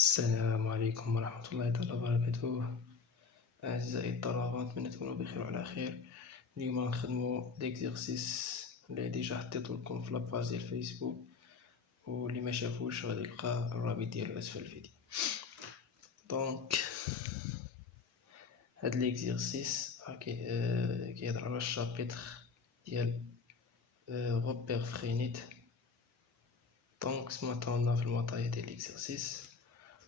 السلام عليكم ورحمة الله تعالى وبركاته. أعزائي الطلبة، نتمنى تكونوا بخير وعلى خير. اليوم غنخدمو ليكزيرسيس اللي ديجا حطيتهولكم في لاباج ديال الفيسبوك، واللي ما شافوش غادي يلقى الرابط ديالو اسفل الفيديو. دونك هاد ليكزيرسيس كيهضر على الشابيتر ديال repère freinite. Donc ce matin on a fait le matériel de l'exercice.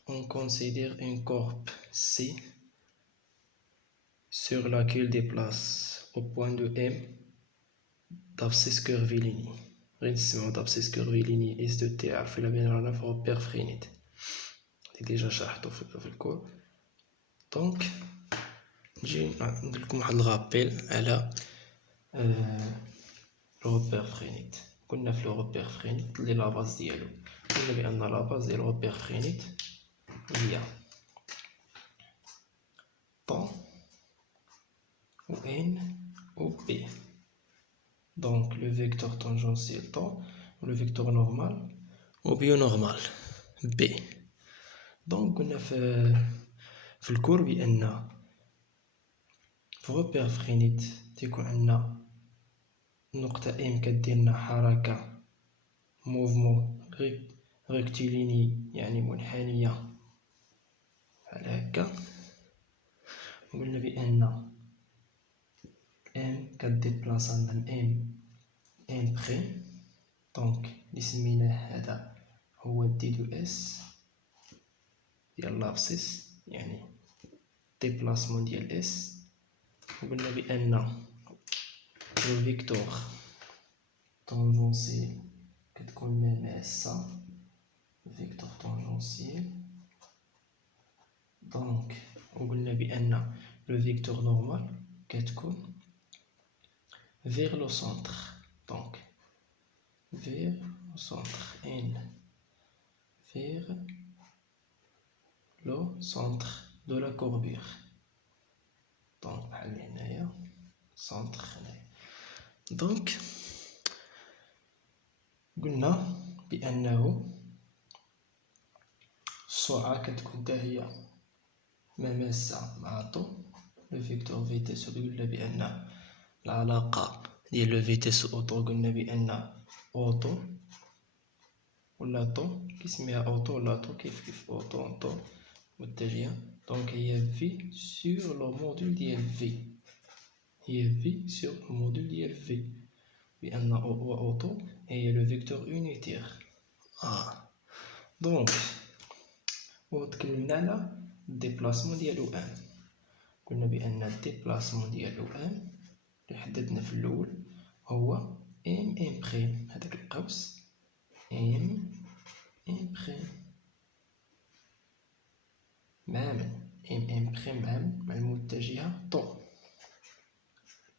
On considère une courbe C sur laquelle déplace au point de M d'abscisse curviligne. نسمعو d'abscisse curviligne S de T عارفين بين رانا في repère freinite ديجا شرحتو في الكور. دونك نجي ندير لكم واحد الغابيل على repère freinite. قلنا في repère freinite اللي لا باز ديالو، قلنا بأن لا باز ديال repère freinite هي طون ou N ou P. Donc le vecteur tangentiel temps ou le vecteur normal ou bionormal B. Donc قلنا في الكور بأن في repère freinite تيكون عندنا نقطة M كديرنا حركة موفمون ريكتيليني يعني منحنية بحال هكا. قلنا بأن M كديبلاصا من M بريم، دونك اللي سميناه هذا هو دي دو اس ديال لابسيس يعني ديبلاسمون ديال اس. وقلنا بأن لو فيكتور طونجونسيال كتكون ماسة فيكتور طونجونسيال. دونك وقلنا بأن لو فيكتور نورمال كتكون vers le centre, donc vers le centre N, vers le centre de la courbure. Donc بحال هنايا centre هنايا. دونك قلنا بأنه السرعة كتكون حتى هي مماسة مع طو لو فيكتور فيتيس. قلنا بأن العلاقة ديال لو فيتيس اوتو قلنا بأن اوتو ولا طو كيسميها اوتو ولا طو كيف اوتو طو متجهة. دونك هي في سور لو موديل ديال في، هي في سور لو موديل ديال في، بأن اوتو هي لو فيكتور يونيتير. دونك وتكلمنا على الديبلاسمون ديالو ام. قلنا بأن الديبلاسمون ديالو ام اللي حددنا في الأول هو ام بريم، هذاك القوس ام بريم مع من ام بريم مع المتجهة طو.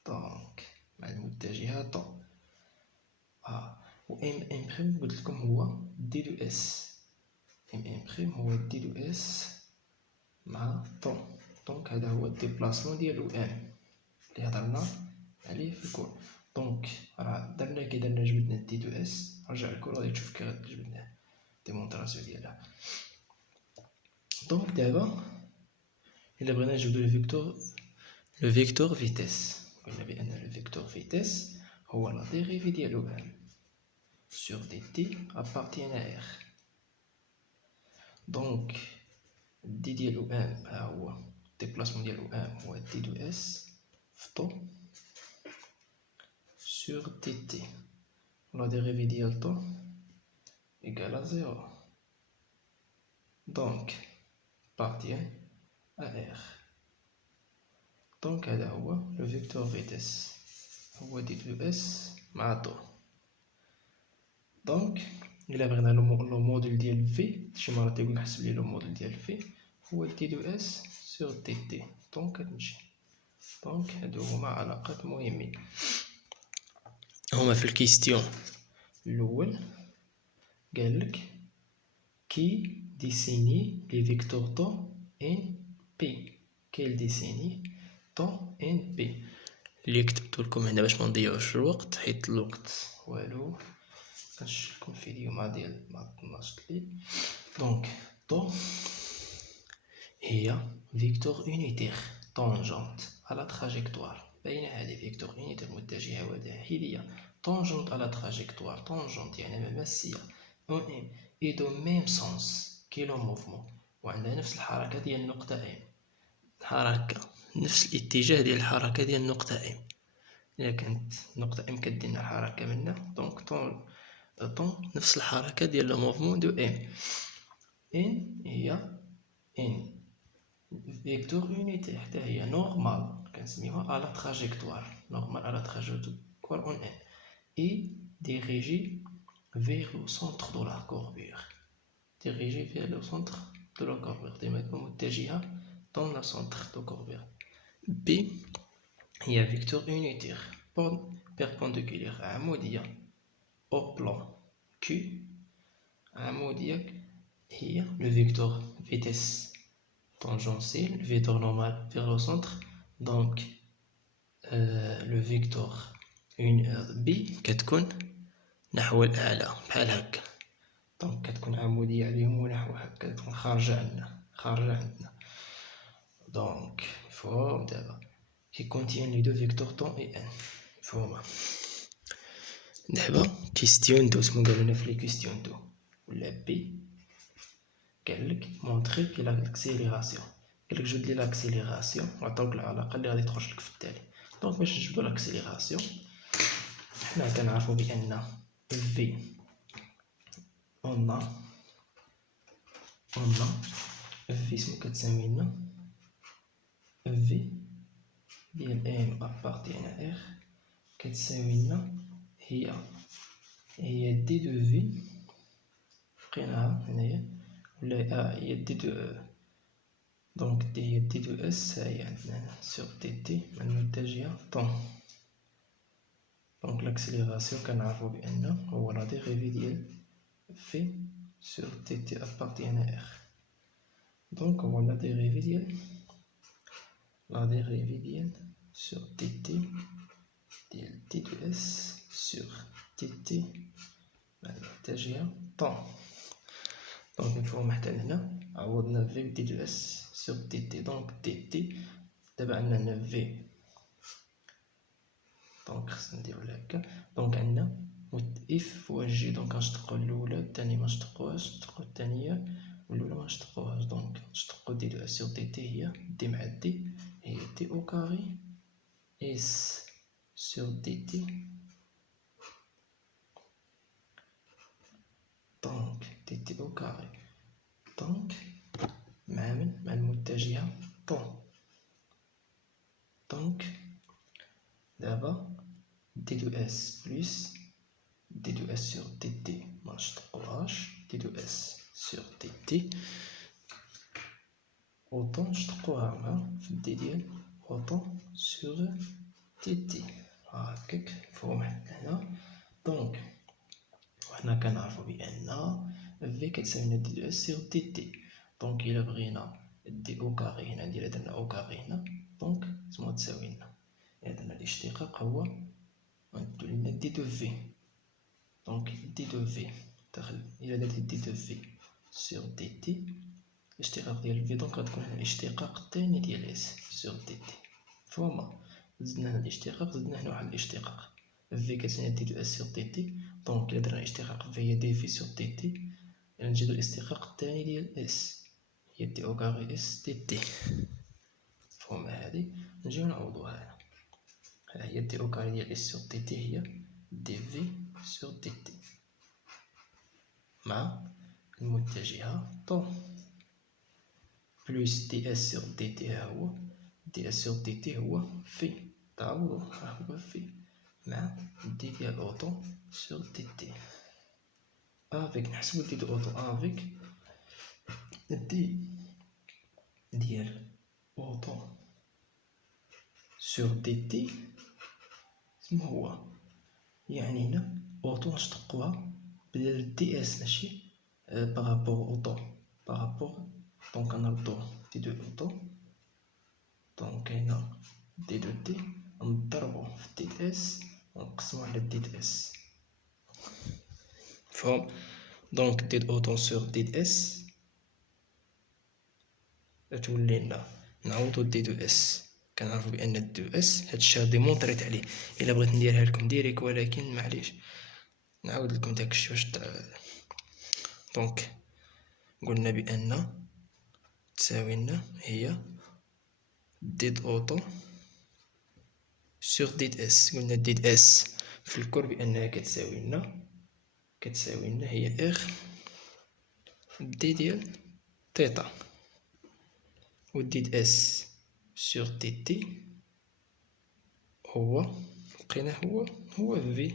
دونك مع المتجهة طو و ام بريم قلت لكم هو دي دو اس، ام بريم هو دي دو اس مع طو. دونك هذا هو الديبلاسمون ديالو ام اللي هضرنا عليه في الكور. دونك راه درنا كي درنا جبدنا دي دو اس، رجع الكور غادي تشوف كي جبدناه ديمونطراسيون ديالها. دونك دابا الا بغينا نجبدو لو فيكتور فيتيس، قلنا بان لو فيكتور فيتيس هو لا ديريفي ديالو ام sur dt appartient à r. دونك دي ديالو ام ها هو الديبلاسمون ديالو ام هو دي دو اس في طو sur dt. La dérivée ديال طو égale à 0. Donc appartient à r. دونك هذا هو لو فيكتور فيتيس هو دي دو اس مع طو. دونك إلا بغينا لو موديل ديال في، شي مرات تيقولك حسب لي لو موديل ديال في هو دي دو اس سور دي تي. دونك كتمشي. دونك هادو هما علاقات مهمين هما في الكيستيون الأول. قالك كي ديسيني لي فيكتور طو ان بي، كي ديسيني طو ان بي اللي كتبتو لكم هنا باش منضيعوش الوقت، حيت الوقت والو كنشوف لكم فيديو مع 12 الليل. دونك طو هي فيكتور unitaire tangente à la trajectoire. بين هذه فيكتور unitaire متجهة وداخلية tangente à la trajectoire. tangente يعني مماسية et de même sens que le mouvement. وعندها نفس الحركة ديال النقطة M. حركة نفس الاتجاه ديال الحركة ديال النقطة M. إذا كانت النقطة M كدير لنا الحركة منا دونك طون نفس الحركة ديال لو موفمون دو M. N هي N فيكتور unitaire حتى هي نورمال كنسميوها على تراجيكتوار. نورمال على تراجيكتوار اون N et dirigée vers le centre de la courbure. dirigée vers le centre de la courbure. ديما تكون متجهة dans le centre de courbure. B هي فيكتور unitaire perpendiculaire عمودية au plan Q. عمودية هي le vecteur vitesse tangentielle, le vecteur normal vers le centre. donc le vecteur B كتكون نحو الأعلى بحال هكا. دونك كتكون عمودية عليهم ونحو هكا كتكون خارجة عندنا. دونك مفهوم دابا qui contient les deux vecteurs temps et n. مفهومة. دابا كيستيون دو اسمو قالو لنا في لي كيستيون دو ولا بي قالك مونطري كي لاكسيليراسيون. قالك جبد لي لاكسيليراسيون وعطاوك العلاقة اللي غادي تخرج لك في التالي. دونك باش نجبدو لاكسيليراسيون حنا كنعرفو بأن في اون في اسمو كتساوي لنا في ديال ام ابارتيان ار كتساوي لنا هي دي دو في لقيناها هنايا ولا هي دي دو دونك دي هي دي دو اس هي عندنا هنا سور دي تي مع المتجهة طون. دونك لاكسيليراسيون كنعرفو بأن هو لا ديريفي ديال في سور دي تي ابارتيان ار. دونك هو لا ديريفي ديال سور دي تي ديال دي دو اس سور دي تي مع المتجهة طون. دونك نفهم حتى لهنا عوضنا في دي دو اس سور دي تي. دونك دي تي دابا عندنا في دونك خصنا نديروها هكا. دونك عندنا اف فوا جي. دونك غنشتقو الاولى الثانية منشتقوهاش نشتقو الثانية والاولى منشتقوهاش. دونك نشتقو دي دو اس سور دي تي هي دي مع دي هي دي او كاري اس سور دي تي. دونك دي تي او كاري دونك مع المتجهة طون. دونك دابا دي دو اس بلس دي دو اس سور دي تي منشتقوهاش دي دو اس سور دي تي اوطون نشتقوها مع في دي ديال اوطون سور دي تي هكاك مفهوم حتى هنا. دونك وحنا كنعرفو بأن في كتساوي لنا دي دو اس سور دي تي. دونك إلا بغينا دي او كاري هنا ندير درنا او كاري هنا دونك سمو تساوي لنا إلا درنا الاشتقاق هو غندو لنا دي دو في. دونك دي دو في داخل إلا درت دي دو في سور دي تي الاشتقاق ديال في دونك غتكون هنا الاشتقاق الثاني ديال اس سور دي تي. مفهومة. زدنا هنا الاشتقاق زدنا هنا واحد الاشتقاق في كتساوي دي دو اس سور دي تي. دونك إلا درنا الاشتقاق في هي دي في سور دي تي نجدو الاشتقاق الثاني ديال اس هي دي او كاري اس دي تي. مفهومة هادي. نجيو نعوضوها هنا. ها هي دي او كاري ديال اس سور دي تي هي دي في سور دي تي مع المتجهة طون بلس دي اس سور دي تي. ها هو دي اس سور دي تي هو في تعوضو ها هو في مع دي ديال اوطون سور دي تي افيك نحسبو دي دو اوطون افيك دي ديال اوطون سور دي تي اسمو هو يعني هنا اوطون نشتقوها بدل دي اس ماشي بارابور اوطون بارابور. دونك نردو دي دو اوطون دونك هنا دي دو تي نضربو في دي دو اس ونقسمو على دي دو اس. مفهوم. دونك دي دو اوطون سور دي دو اس تولي لنا نعوضو دي دو اس. كنعرفو بأن دو اس هاد الشي ديمونطريت عليه. إلا بغيت نديرها لكم ديريكت ولكن معليش نعاود لكم داكشي باش دونك قلنا بأن تساوي لنا هي ديد اوتو سور ديد اس. قلنا ديد اس في الكور بأنها كتساوي لنا هي اغ دي ديال تيتا، و ديد اس سور دي تي هو لقيناه هو في.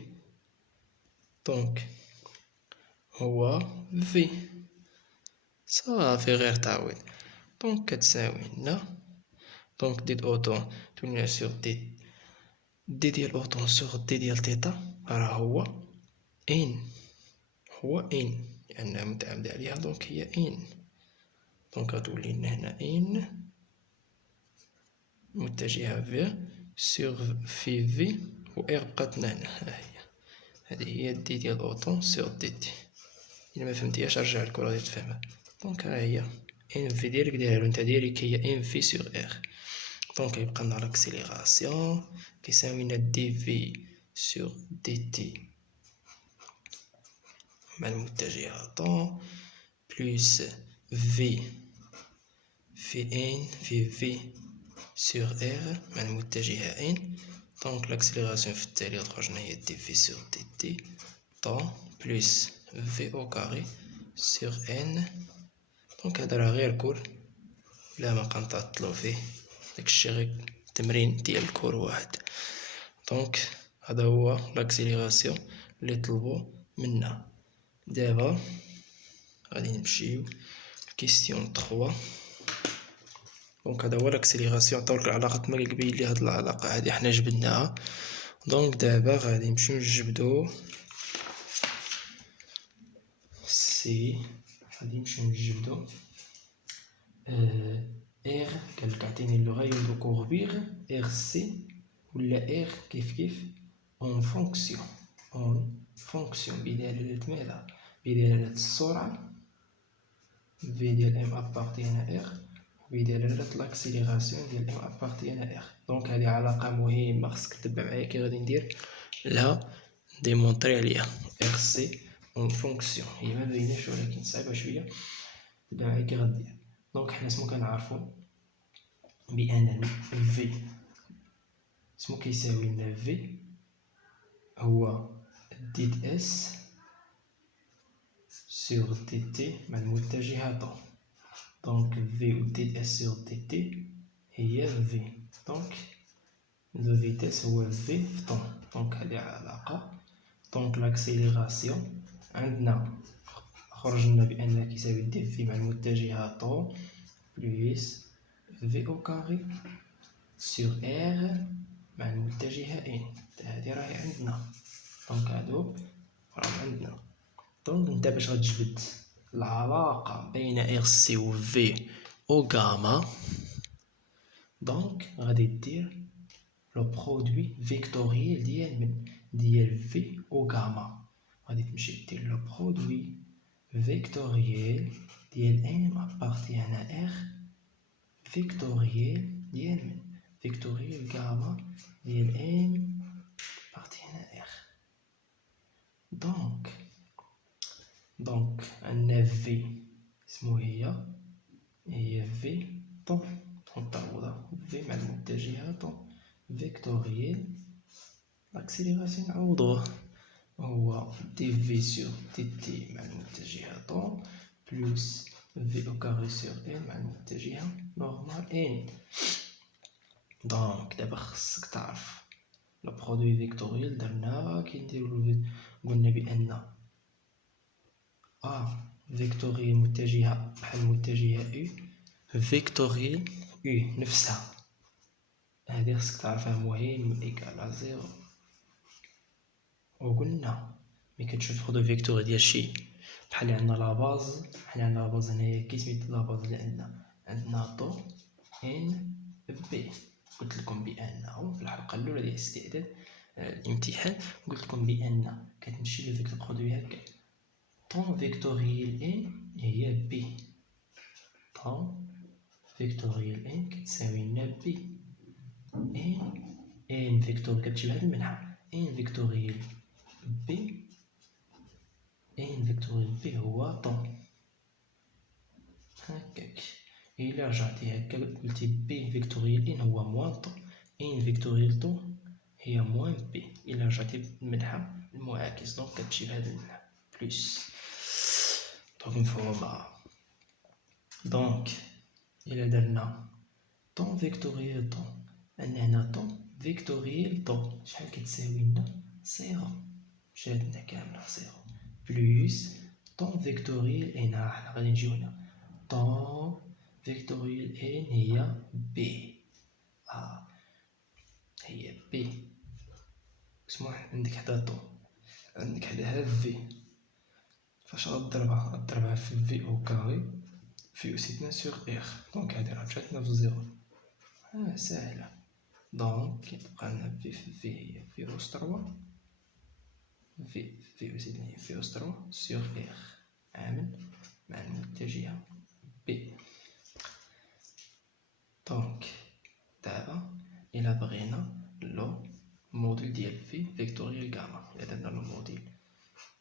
دونك هو في صافي غير تعويض. دونك كتساوي لنا دونك ديد اوتو تولي سور دي ديال اوتو سور دي ديال تيتا راه هو ان لأنها متعامدة عليها. دونك هي ان. دونك غتولي لنا هنا ان متجهة في سور في و اغ بقاتنا هنا. هاهي هادي هي دي ديال اوتو سور دي تي. إلا مفهمتيهاش رجع لك غادي تفهمها. دونك ها هي ان في ديالك ديرها نتا ديريكت هي ان في سور اغ. دونك يبقى لنا لاكسيليغاسيون كيساوي لنا دي في سور دي تي مع المتجهة طون بلوس في ان في سور ار مع المتجهة ان. دونك لاكسيليغاسيون في التالي خرجنا هي دي في سور دي تي طون بلوس في او كاري سور ان. دونك هذا راه غير كور لا ما كنتعطلو فيه، داكشي غير تمرين ديال الكور واحد. دونك هذا هو لاكسيليغاسيون اللي طلبو منا. دابا غادي نمشيو كيستيون 3. دونك هذا هو لاكسيليغاسيون. عطاولك العلاقة تما اللي قبيل لي هاد العلاقة هادي حنا جبدناها. دونك دابا غادي نمشيو نجبدو سي. غادي نمشيو نجبدو اغ قالك عطيني اللغة يندو كوربيغ اغ سي ولا اغ كيف اون فونكسيون بدلالة ماذا؟ بدلالة السرعة في ديال ام ابارتيان اغ بدلالة لاكسيليغاسيون ديال ام ابارتيان اغ. دونك هادي علاقة مهمة خصك تتبع معايا كي غادي ندير لها ديمونطري عليها. اغ سي اون فونكسيون هي ما بايناش ولكن صعيبة شوية، تبع معايا كي غدير. دونك حنا سمو كنعرفو بأن في سمو كيساوي لنا في هو ديد اس سور دي تي مع المتجهة طون. دونك في و ديد اس سور دي تي هي في. دونك لو فيتيس هو في في طون. دونك هادي علاقة. دونك لاكسيليغاسيون عندنا خرجنا بأنها كيساوي دي في مع المتجهة طون بلوس في او كاري سور ار مع المتجهة ان. هادي راهي عندنا. دونك هادو راهم عندنا. دونك نتا باش غتجبد العلاقة بين اغ سي و في او غاما، دونك غادي دير لو برودوي فيكتوريال ديال من ديال في او غاما. غادي تمشي دير لو برودوي فيكتوريال ديال ام ابارتيان اغ فيكتوريال ديال من فيكتوريال غاما ديال ام ابارتيان اغ. دونك عندنا في اسمو هي في طون. دونك تعوضها في مع المتجهة طون فيكتوريال لاكسيليغاسيون نعوضوه هو دي في سور دي تي مع المتجهة طون بلوس في او كاري سور ان مع المتجهة نورمال ان. دونك دابا خصك تعرف لو برودوي فيكتوريال درناه كي نديرو قلنا بأن فيكتوريال متجهة بحال المتجهة او فيكتوريال او نفسها. هادي خصك تعرفها مهم إيكالا زيرو. وقلنا ملي كتشوف برودوي فيكتوري ديال شي بحال عندنا لاباز. حنا عندنا لاباز هنايا كي سميت لاباز اللي عندنا طو ان بي. قلت لكم بأنه في الحلقة الأولى ديال استعداد الامتحان قلت لكم بأن كتمشي لو فيكتور برودوي هكا طون فيكتوريال ان هي بي طون فيكتوريال ان كتساوي لنا بي ان فيكتور كتجي بهاد المنحة ان فيكتوريال بي هو طون هكاك. إلا رجعتي هكا قلتي بي فيكتوريال ان هو موان طون ان فيكتوريال طون هي موان بي. إلا رجعتي بالمنحة المعاكس دونك كتمشي بهاد المنحة بلوس. دونك مفهومة. دونك إلا درنا طون فيكتوريال طون عندنا هنا طون فيكتوريال طون شحال كتساوي لنا صيغة شادنا كاملة صيغة بلوس طون فيكتوريال ان. حنا غادي نجيو هنا طون فيكتوريال ان هي بي. هي بي اسمح عندك حدا طون عندك حداها في. فاش غضربها في في او كاري في اوسيتنا سوغ ار. دونك هادي رجعتنا في زيرو. ساهلة. دونك كيتبقى لنا في هي في أس تروا في أوسيتنا هي في أس تروا سوغ ار عامل مع المتجهة بي. دونك دابا إلا بغينا لو موديل ديال في فيكتوريال غاما. إلا درنا لو موديل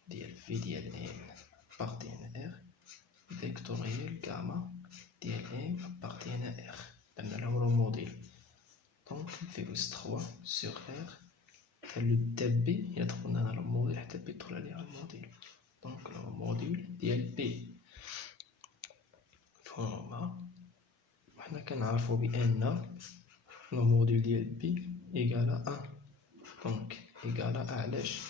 ديال في ديال ام ابارتين ار فيكتوريال غاما ديال ام ابارتين ار درنا له لو موديل. دونك في أس تخوا سوغ ار حتى بي إلا دخلنا على الموديل حتى بي يدخل عليها الموديل. دونك لو موديل ديال بي فهما. وحنا كنعرفو بأن لو موديل ديال بي إيكالا أن. دونك إيكالا علاش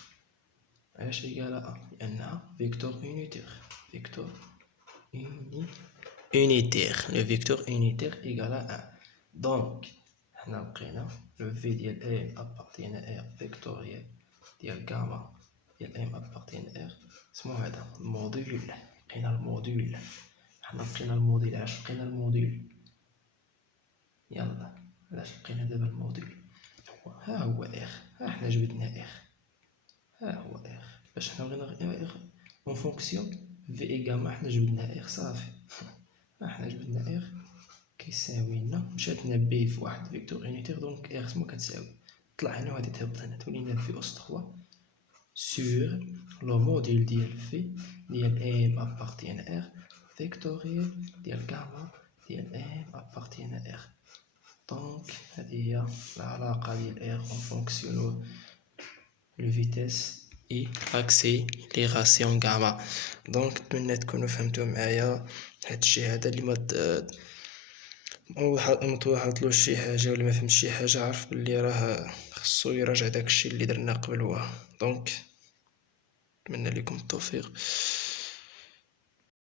إيكالا أن؟ لأنها فيكتور أونيتير. فيكتور أونيتير لو فيكتور أونيتير إيكالا أن. دونك حنا لقينا لو في ديال ام ابارتين ار فيكتوريال ديال غاما ديال ام ابارتين ار اسمو هذا الموديل. لقينا الموديل. حنا لقينا الموديل. علاش لقينا الموديل؟ يلا علاش لقينا دابا الموديل؟ ها هو ار. ها حنا جبدنا ار. ها هو ار. باش حنا بغينا غير ار اون فونكسيون في اي غاما حنا جبدنا ار صافي. ها حنا جبدنا ار كيساوي لنا مشات لنا بي في واحد فيكتور اونيتير. دونك ار اسمو كتساوي طلع هنا وغادي تهبط هنا تولي لنا في أس تخوا سور لو موديل ديال في ديال ام ابارتين ار فيكتوريال ديال غاما ديال ام ابارتين ار. دونك هذه هي العلاقة ديال ار اون فونكسيون لو فيتيس اي اكسيليراسيون غاما. دونك نتمنى تكونوا فهمتوا معايا هادشي هذا. اللي ما توضحتلوش شي حاجه ولا ما فهمش شي حاجه عارف بلي راه خصو يراجع داكشي اللي درنا قبل. دونك نتمنى لكم التوفيق.